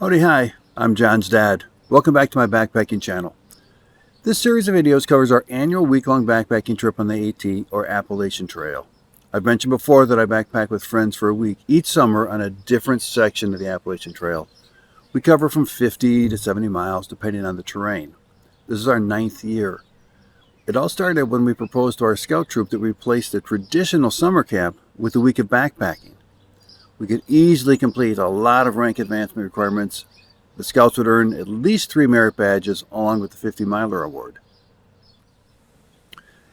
Howdy, hi, I'm John's dad. Welcome back to my backpacking channel. This series of videos covers our annual week-long backpacking trip on the AT or Appalachian Trail. I've mentioned before that I backpack with friends for a week each summer on a different section of the Appalachian Trail. We cover from 50 to 70 miles depending on the terrain. This is our 9th year. It all started when we proposed to our scout troop that we replace the traditional summer camp with a week of backpacking. We could easily complete a lot of rank advancement requirements. The scouts would earn at least 3 merit badges along with the 50-miler award.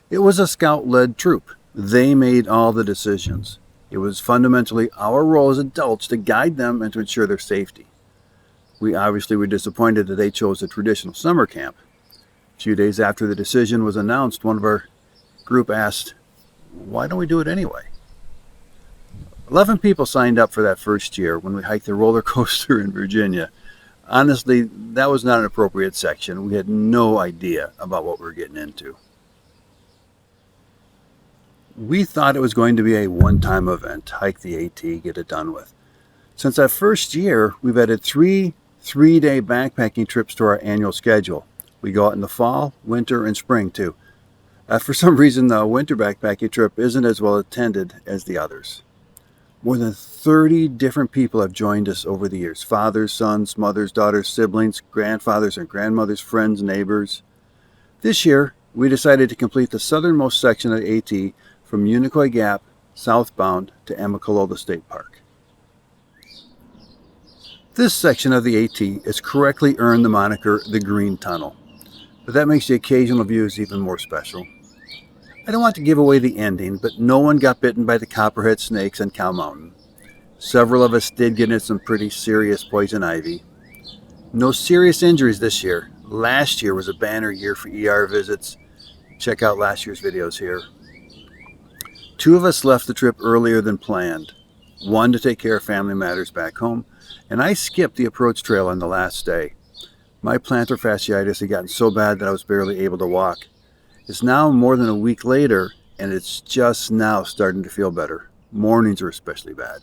It was a scout-led troop. They made all the decisions. It was fundamentally our role as adults to guide them and to ensure their safety. We obviously were disappointed that they chose a traditional summer camp. A few days after the decision was announced, one of our group asked, "Why don't we do it anyway?" 11 people signed up for that first year when we hiked the roller coaster in Virginia. Honestly, that was not an appropriate section. We had no idea about what we were getting into. We thought it was going to be a one-time event, hike the AT, get it done with. Since that first year, we've added 3 3-day backpacking trips to our annual schedule. We go out in the fall, winter, and spring too. For some reason, the winter backpacking trip isn't as well attended as the others. More than 30 different people have joined us over the years. Fathers, sons, mothers, daughters, siblings, grandfathers and grandmothers, friends, neighbors. This year, we decided to complete the southernmost section of the AT from Unicoi Gap southbound to Amicalola State Park. This section of the AT has correctly earned the moniker the Green Tunnel, but that makes the occasional views even more special. I don't want to give away the ending, but no one got bitten by the copperhead snakes on Cow Mountain. Several of us did get into some pretty serious poison ivy. No serious injuries this year. Last year was a banner year for ER visits. Check out last year's videos here. 2 of us left the trip earlier than planned. One to take care of family matters back home, and I skipped the approach trail on the last day. My plantar fasciitis had gotten so bad that I was barely able to walk. It's now more than a week later, and it's just now starting to feel better. Mornings are especially bad.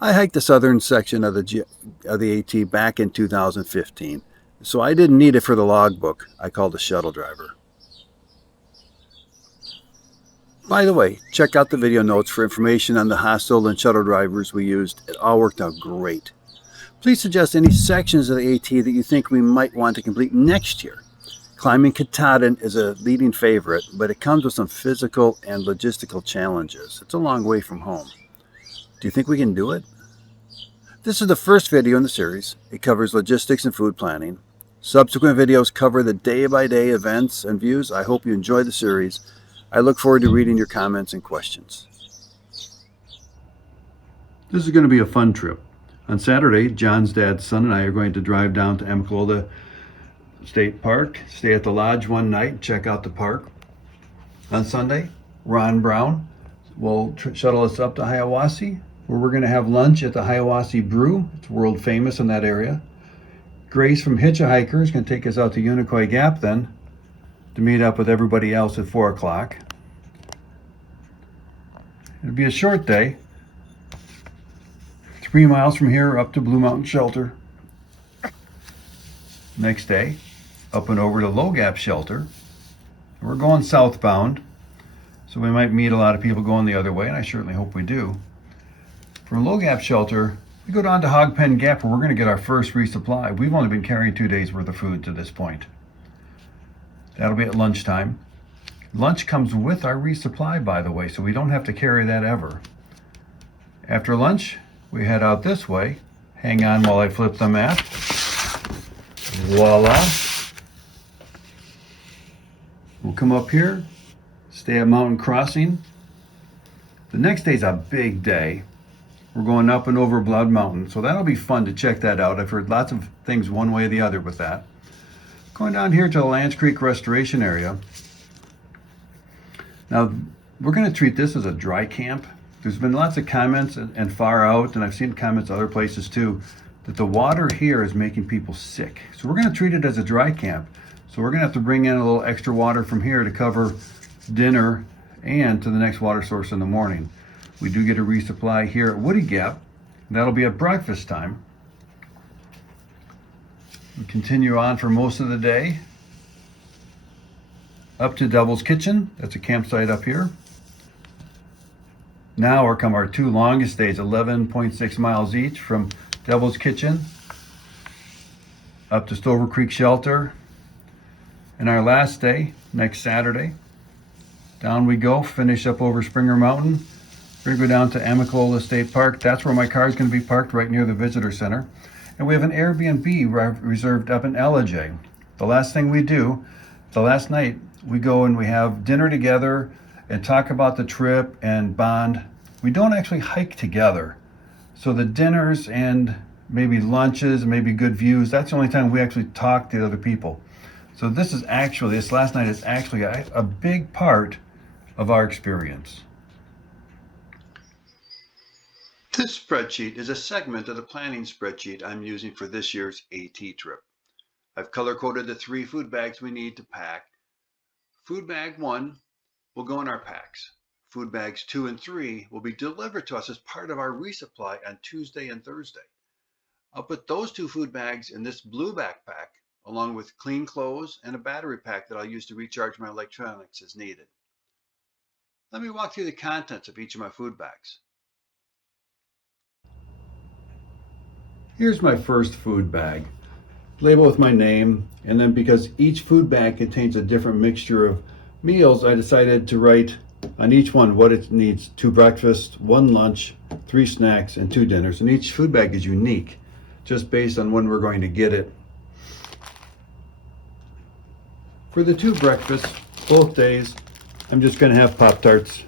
I hiked the southern section of the AT back in 2015, so I didn't need it for the logbook. I called a shuttle driver. By the way, check out the video notes for information on the Hostel and shuttle drivers we used. It all worked out great. Please suggest any sections of the AT that you think we might want to complete next year. Climbing Kungsleden is a leading favorite, but it comes with some physical and logistical challenges. It's a long way from home. Do you think we can do it? This is the first video in the series. It covers logistics and food planning. Subsequent videos cover the day-by-day events and views. I hope you enjoy the series. I look forward to reading your comments and questions. This is going to be a fun trip. On Saturday, John's dad's son and I are going to drive down to Amicalola State Park, stay at the lodge one night, check out the park. On Sunday, Ron Brown will shuttle us up to Hiawassee, where we're going to have lunch at the Hiawassee Brew. It's world famous in that area. Grace from Hitch-A-Hiker is going to take us out to Unicoi Gap then to meet up with everybody else at 4 o'clock. It'll be a short day. 3 miles from here up to Blue Mountain Shelter. Next day, up and over to Low Gap Shelter. We're going southbound, so we might meet a lot of people going the other way, and I certainly hope we do. From Low Gap Shelter, we go down to Hog Pen Gap, where we're going to get our first resupply. We've only been carrying 2 days worth of food to this point. That'll be at lunchtime. Lunch comes with our resupply, by the way, so we don't have to carry that ever. After lunch, we head out this way. Hang on while I flip the map. Voila. We'll come up here, stay at Mountain Crossing. The next day's a big day. We're going up and over Blood Mountain, so that'll be fun to check that out. I've heard lots of things one way or the other with that. Going down here to the Lance Creek Restoration Area. Now, we're going to treat this as a dry camp. There's been lots of comments and far out, and I've seen comments other places too, that the water here is making people sick. So we're going to treat it as a dry camp. So we're going to have to bring in a little extra water from here to cover dinner and to the next water source in the morning. We do get a resupply here at Woody Gap. That'll be at breakfast time. We continue on for most of the day up to Devil's Kitchen. That's a campsite up here. Now are come our two longest days, 11.6 miles each from Devil's Kitchen up to Stover Creek Shelter. And our last day, next Saturday, down we go, finish up over Springer Mountain. We're gonna go down to Amicalola State Park. That's where my car is gonna be parked, right near the visitor center. And we have an Airbnb reserved up in LJ. The last thing we do, the last night, we go and we have dinner together and talk about the trip and bond. We don't actually hike together. So the dinners and maybe lunches and maybe good views, that's the only time we actually talk to other people. So this last night is actually a big part of our experience. This spreadsheet is a segment of the planning spreadsheet I'm using for this year's AT trip. I've color-coded the 3 food bags we need to pack. Food bag 1 will go in our packs. Food bags 2 and 3 will be delivered to us as part of our resupply on Tuesday and Thursday. I'll put those 2 food bags in this blue backpack, along with clean clothes and a battery pack that I'll use to recharge my electronics as needed. Let me walk through the contents of each of my food bags. Here's my first food bag. Label with my name, and then because each food bag contains a different mixture of meals, I decided to write on each one what it needs: 2 breakfasts, 1 lunch, 3 snacks, and 2 dinners. And each food bag is unique, just based on when we're going to get it. For the 2 breakfasts, both days, I'm just going to have Pop-Tarts.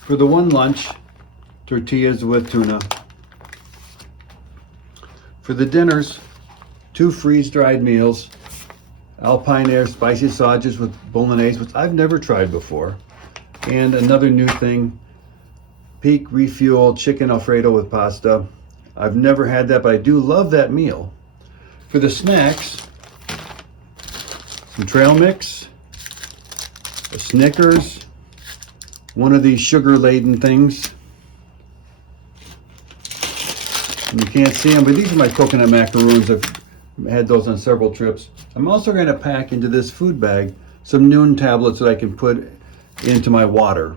For the 1 lunch, tortillas with tuna. For the dinners, 2 freeze-dried meals, Alpine Air spicy sausages with bolognese, which I've never tried before, and another new thing, Peak Refuel chicken Alfredo with pasta. I've never had that, but I do love that meal. For the snacks, some trail mix, a Snickers, one of these sugar-laden things. You can't see them, but these are my coconut macaroons. I've had those on several trips. I'm also going to pack into this food bag some Noon tablets that I can put into my water.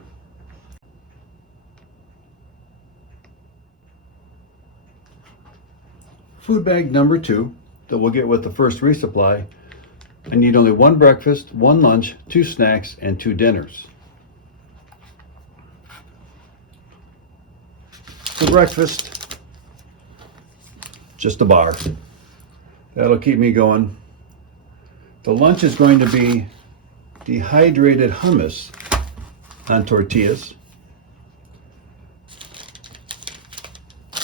Food bag number 2 that we'll get with the first resupply. I need only 1 breakfast, 1 lunch, 2 snacks, and 2 dinners. For breakfast, just a bar. That'll keep me going. The lunch is going to be dehydrated hummus on tortillas.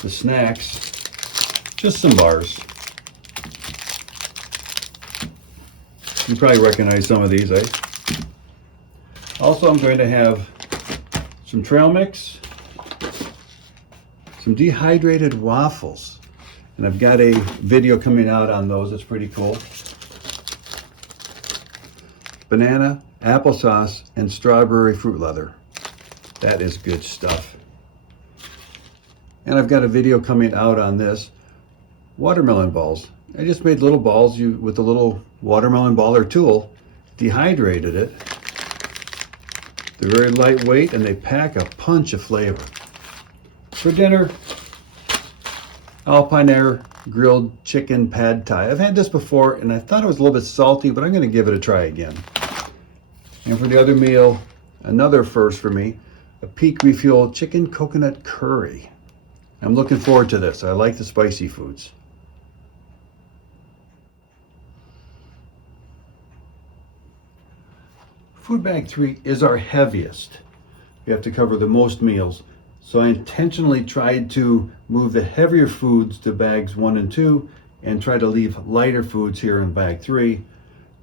The snacks, just some bars. You probably recognize some of these, eh? Also, I'm going to have some trail mix, some dehydrated waffles. And I've got a video coming out on those. It's pretty cool. Banana, applesauce, and strawberry fruit leather. That is good stuff. And I've got a video coming out on this. Watermelon balls. I just made little balls with a little watermelon baller tool, dehydrated it. They're very lightweight and they pack a punch of flavor. For dinner, Alpine Air grilled chicken pad thai. I've had this before and I thought it was a little bit salty, but I'm going to give it a try again. And for the other meal, another first for me, a Peak Refuel chicken coconut curry. I'm looking forward to this. I like the spicy foods. Food bag 3 is our heaviest. We have to cover the most meals. So I intentionally tried to move the heavier foods to bags 1 and 2 and try to leave lighter foods here in bag 3.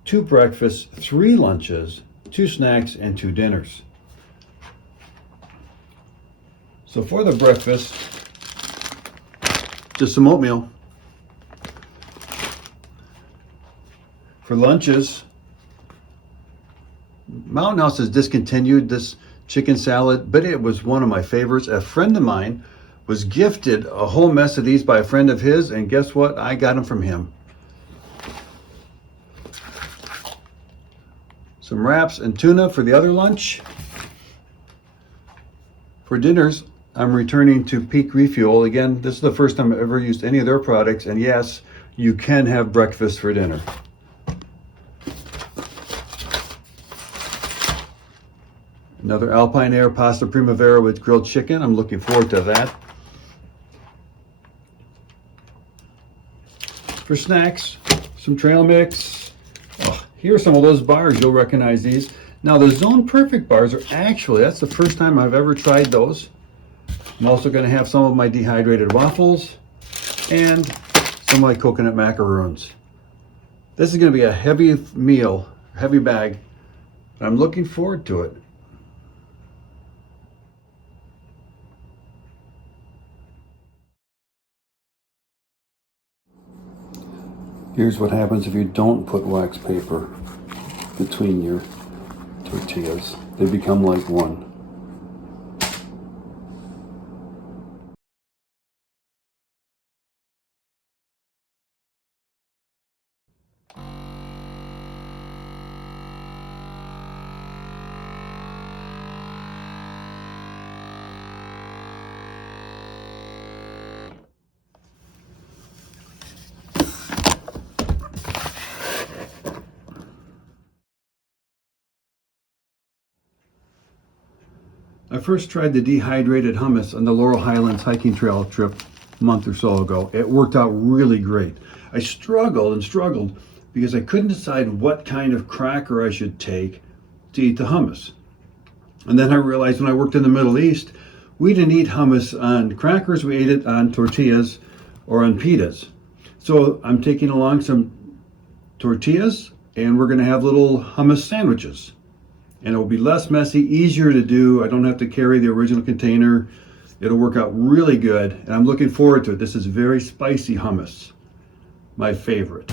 2 breakfasts, 3 lunches, 2 snacks, and 2 dinners. So for the breakfast, just some oatmeal. For lunches, Mountain House has discontinued this chicken salad, but it was one of my favorites. A friend of mine was gifted a whole mess of these by a friend of his, and guess what? I got them from him. Some wraps and tuna for the other lunch. For dinners, I'm returning to Peak Refuel. Again, this is the first time I've ever used any of their products, and yes, you can have breakfast for dinner. Another Alpine Air Pasta Primavera with grilled chicken. I'm looking forward to that. For snacks, some trail mix. Oh, here are some of those bars. You'll recognize these. Now the Zone Perfect bars are actually, that's the first time I've ever tried those. I'm also going to have some of my dehydrated waffles and some of my coconut macaroons. This is going to be a heavy meal, heavy bag, but I'm looking forward to it. Here's what happens if you don't put wax paper between your tortillas. They become like one. I first tried the dehydrated hummus on the Laurel Highlands hiking trail trip a month or so ago. It worked out really great. I struggled and struggled because I couldn't decide what kind of cracker I should take to eat the hummus. And then I realized when I worked in the Middle East, we didn't eat hummus on crackers, we ate it on tortillas or on pitas. So I'm taking along some tortillas and we're gonna have little hummus sandwiches. And it will be less messy, easier to do. I don't have to carry the original container. It'll work out really good, and I'm looking forward to it. This is very spicy hummus, my favorite.